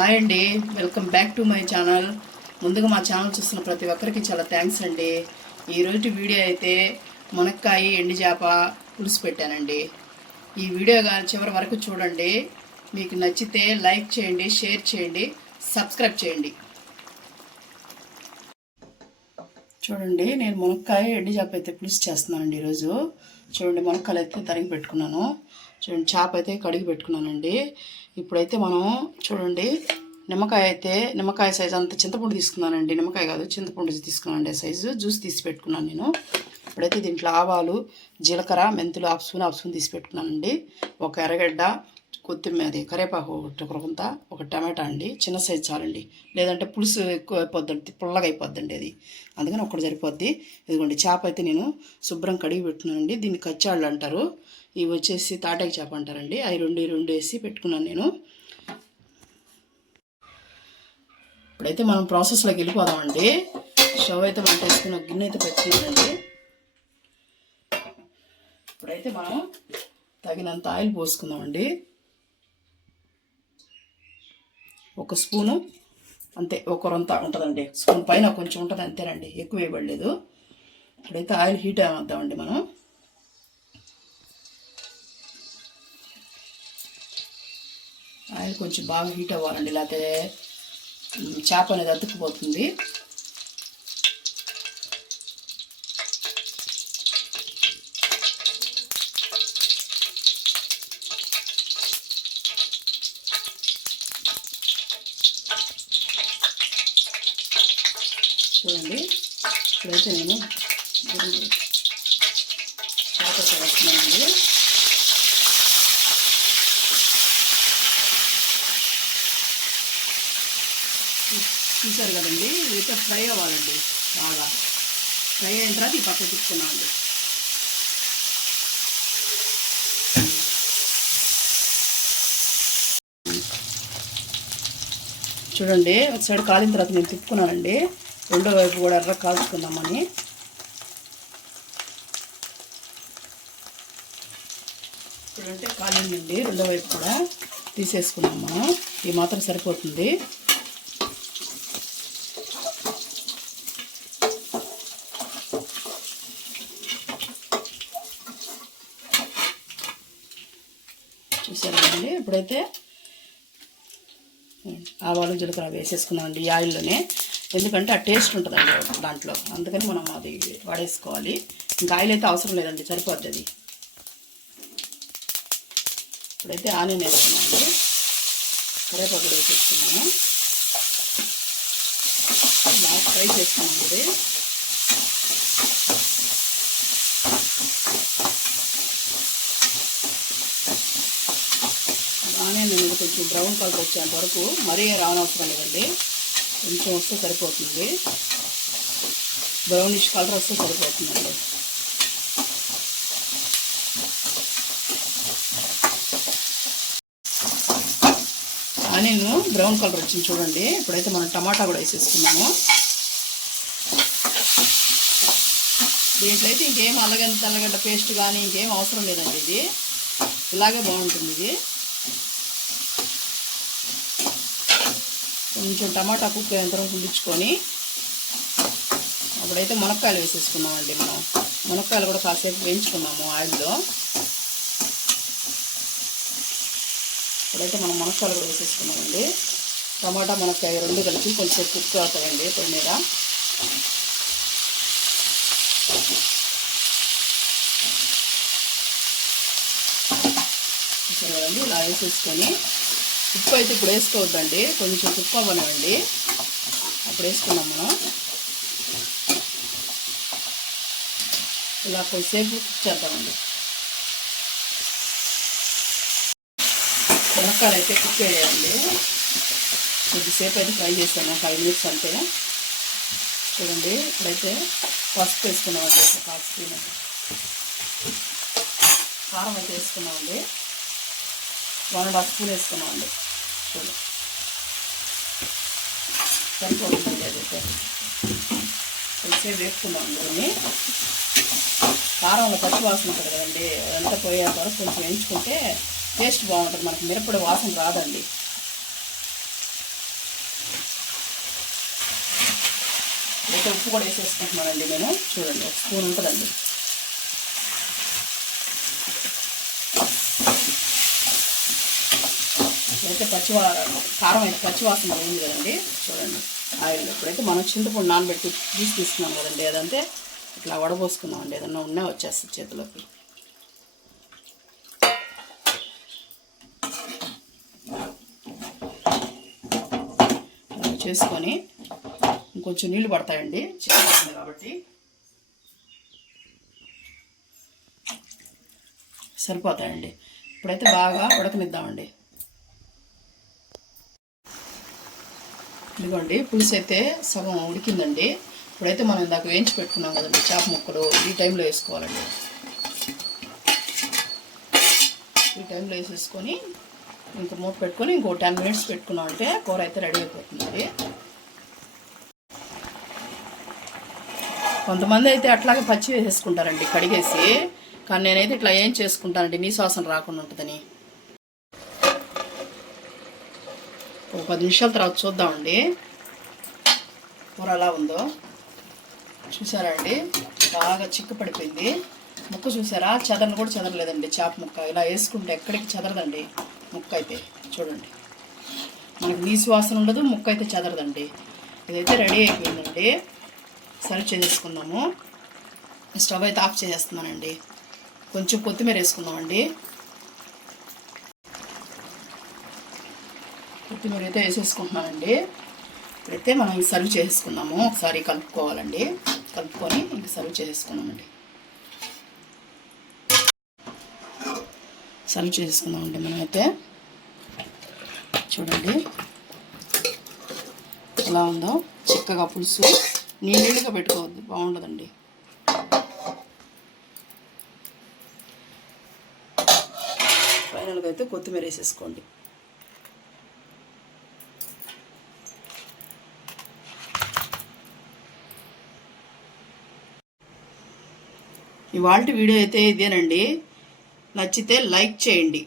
Hi అండి. Welcome back to my channel. ముందుగా మా ఛానల్ చూస్తున్న ప్రతి ఒక్కరికి చాలా థ్యాంక్స్ అండి. ఈరోజు వీడియో అయితే మునక్కాయ ఎండి చేప పులుసు పెట్టానండి. ఈ వీడియో కానీ చివరి వరకు చూడండి. మీకు నచ్చితే లైక్ చేయండి షేర్ చేయండి సబ్స్క్రైబ్ చేయండి. చూడండి నేను మునక్కాయ ఎడ్డి చేప అయితే పులుసు చేస్తున్నానండి ఈరోజు. చూడండి మునక్కాయలు అయితే తరిగి పెట్టుకున్నాను. చూడండి చేప అయితే కడిగి పెట్టుకున్నానండి. ఇప్పుడైతే మనం చూడండి నిమ్మకాయ అయితే నిమ్మకాయ సైజు అంత చింతపండు తీసుకున్నానండి. నిమ్మకాయ కాదు చింతపండు తీసుకున్నానండి సైజు జ్యూస్ తీసి పెట్టుకున్నాను నేను. ఇప్పుడైతే దీంట్లో ఆవాలు జీలకర్ర మెంతులు హాఫ్ స్పూన్ హాఫ్ స్పూన్ తీసి పెట్టుకున్నానండి. ఒక ఎర్రగడ్డ కొత్తిమీర అది కరివేపాకు ఒకటి కొంత ఒక టమాటా అండి చిన్న సైజు చాలండి. లేదంటే పులుసు ఎక్కువ అయిపోద్ది పుల్లగా అయిపోద్దండి అది. అందుకని ఒకటి సరిపోద్ది. ఇదిగోండి చేప అయితే నేను శుభ్రం కడిగి పెట్టుకున్నానండి. దీన్ని కచ్చాళ్ళు అంటారు. ఇవి వచ్చేసి తాటాకి చేప అంటారండి. అవి రెండు రెండు వేసి పెట్టుకున్నాను నేను. ఇప్పుడైతే మనం ప్రాసెస్లోకి వెళ్ళిపోదామండి. స్టవ్ అయితే మనం వేసుకున్న గిన్నె అయితే పెట్టిందండి. ఇప్పుడైతే మనం తగినంత ఆయిల్ పోసుకుందామండి. ఒక స్పూను అంతే ఒక రొంత ఉంటుందండి. స్పూన్ పైన కొంచెం ఉంటుంది అంతేనండి. ఎక్కువ వేయబడలేదు. ఇప్పుడైతే ఆయిల్ హీట్ అవ్వద్దామండి మనం. ఆయిల్ కొంచెం బాగా హీట్ అవ్వాలండి లేకపోతే చేప అనేది అతుక్కుపోతుంది. ఇప్పుడైతే నేను చేప వేస్తున్నానండి చూసారు కదండి ఇదైతే ఫ్రై అవ్వాలండి బాగా. ఫ్రై అయిన తర్వాత ఈ పక్క తీసుకున్నామండి. చూడండి ఒక సైడ్ కాలిన తర్వాత నేను తిప్పుకున్నానండి. రెండో వైపు కూడా ఎర్ర కాల్చుకుందామని. ఇప్పుడంటే కాలిందండి రెండో వైపు కూడా తీసేసుకున్నాం మనం ఈ మాత్రం సరిపోతుంది. చూసారండి ఇప్పుడైతే ఆవాలు జీలకర్ర వేసేసుకున్నామండి ఈ ఆయిల్లోనే. ఎందుకంటే ఆ టేస్ట్ ఉంటుందండి దాంట్లో. అందుకని మనం అది వాడేసుకోవాలి. ఇంకా ఆయిల్ అయితే అవసరం లేదండి సరిపోద్ది అది. ఇప్పుడైతే ఆనియన్ వేసుకున్నామండి కరివేపాకు వేసేస్తున్నాము వేసేసుకున్నాము బాగా ఫ్రై చేస్తామండి ఆనియన్ కొంచెం బ్రౌన్ కలర్ వచ్చేంత వరకు మరీ రానవసరం లేదండి. కొంచెం వస్తే సరిపోతుంది. బ్రౌనిష్ కలర్ వస్తే సరిపోతుందండి. ఆనియన్ బ్రౌన్ కలర్ వచ్చింది చూడండి. ఇప్పుడైతే మనం టమాటా కూడా వేసేసుకున్నాము దీంట్లో అయితే ఇంకేం అల్లగడ్డ పేస్ట్ కానీ ఇంకేం అవసరం లేదండి ఇది. ఇలాగే బాగుంటుంది ఇది. కొంచెం టమాటా కుక్ అయిన తర్వాత అప్పుడైతే మునక్కాయలు వేసేసుకున్నామండి మనం. మునక్కాయలు కూడా కాసేపు వేయించుకున్నాము ఆయిల్లో. ఇప్పుడైతే మనం మునక్కాయలు కూడా వేసేసుకున్నామండి టమాటా మునక్కాయ రెండు కలిపి కొంచెం కుక్ అవుతాయండి పొయ్యి మీద. చూసారు ఇలా వేసేసుకొని ఉప్పు అయితే ఇప్పుడు వేసుకోవద్దండి. కొంచెం ఉప్పు అవ్వనివ్వండి. అప్పుడు వేసుకున్నాం మనం. ఇలా కొద్దిసేపు కుక్ చేద్దామండి. మునక్కాయలు అయితే కుక్ వేయాలండి కొద్దిసేపు అయితే ఫ్రై చేస్తాను ఫైవ్ మినిట్స్ అంతే. చూడండి ఇప్పుడైతే పసుపు వేసుకున్నామండి ఒక కారం అయితే వేసుకున్నామండి వన్ అండ్ హాఫ్ స్పూన్ వేసుకున్నాం అండి చూడు. సరిపోతుంది అది కొంచెం వేసుకున్నాం దీన్ని కారంలో పచ్చి వాసన ఉంటుంది కదండి అదంతా పోయే వరకు కొంచెం వేయించుకుంటే టేస్ట్ బాగుంటుంది. మనకి మిరపడి వాసన రాదండి. అయితే ఉప్పు కూడా వేసేసుకుంటున్నానండి నేను. చూడండి ఒక స్పూన్ ఉంటుందండి. ఇప్పుడైతే పచ్చి కారం అయితే పచ్చి వాసన పోయింది కదండి. చూడండి. ఆయిల్ ఇప్పుడైతే మనం చింతపండు నానబెట్టి తీసి తీసుకున్నాం కదండి. అదంతే ఇట్లా వడబోసుకున్నామండి. ఏదన్నా ఉన్నా వచ్చేస్తుంది చేతిలోకి. చేసుకొని ఇంకొంచెం నీళ్ళు పడతాయండి. చికెన్ కాబట్టి. సరిపోతాయండి. ఇప్పుడైతే బాగా ఉడకనిద్దామండి. ఇదిగోండి పులుసు అయితే సగం ఉడికిందండి. ఇప్పుడైతే మనం ఇందాక వేయించి పెట్టుకున్నాం కదండి చేప ముక్కలు ఈ టైంలో వేసుకోవాలండి. ఈ టైంలో వేసేసుకొని ఇంక మూత పెట్టుకొని ఇంకో టెన్ మినిట్స్ పెట్టుకున్నాం అంటే కూర అయితే రెడీ అయిపోతుందండి కొంతమంది అయితే అట్లాగే పచ్చి వేసేసుకుంటారండి కడిగేసి. కానీ నేనైతే ఇట్లా ఏం చేసుకుంటానండి నీ శ్వాసన రాకుండా ఉంటుందని. ఒక పది నిమిషాల తర్వాత చూద్దామండి. కూర ఎలా ఉందో. చూసారా అండి? బాగా చిక్కు పడిపోయింది ముక్క చూసారా? చదరను కూడా చదరలేదండి చేప ముక్క. ఇలా వేసుకుంటే ఎక్కడికి చదరదండి? ముక్క అయితే. చూడండి. మనకు నీసు వాసన ఉండదు ముక్క అయితే చెదరదండి. ఇదైతే రెడీ అయిపోయిందండి. సర్వ్ చేసేసుకుందాము స్టవ్ అయితే ఆఫ్ చేసేస్తున్నానండి. కొంచెం కొత్తిమీర వేసుకుందామండి. కొత్తిమీర అయితే వేసేసుకుంటున్నానండి ఇప్పుడైతే మనం సర్వ్ చేసుకుందాము. ఒకసారి కలుపుకోవాలండి. కలుపుకొని ఇంక సర్వ్ చేసేసుకున్నామండి సర్వ్ చేసుకుందామండి మనమైతే. చూడండి. ఎలా ఉందో. చిక్కగా పులుసు. నీళ్ళుగా పెట్టుకోవద్దు. బాగుండదండి. ఫైనల్గా అయితే కొత్తిమీర వేసేసుకోండి. ఇవాళ వీడియో అయితే ఇదేనండి. నచ్చితే లైక్ చేయండి.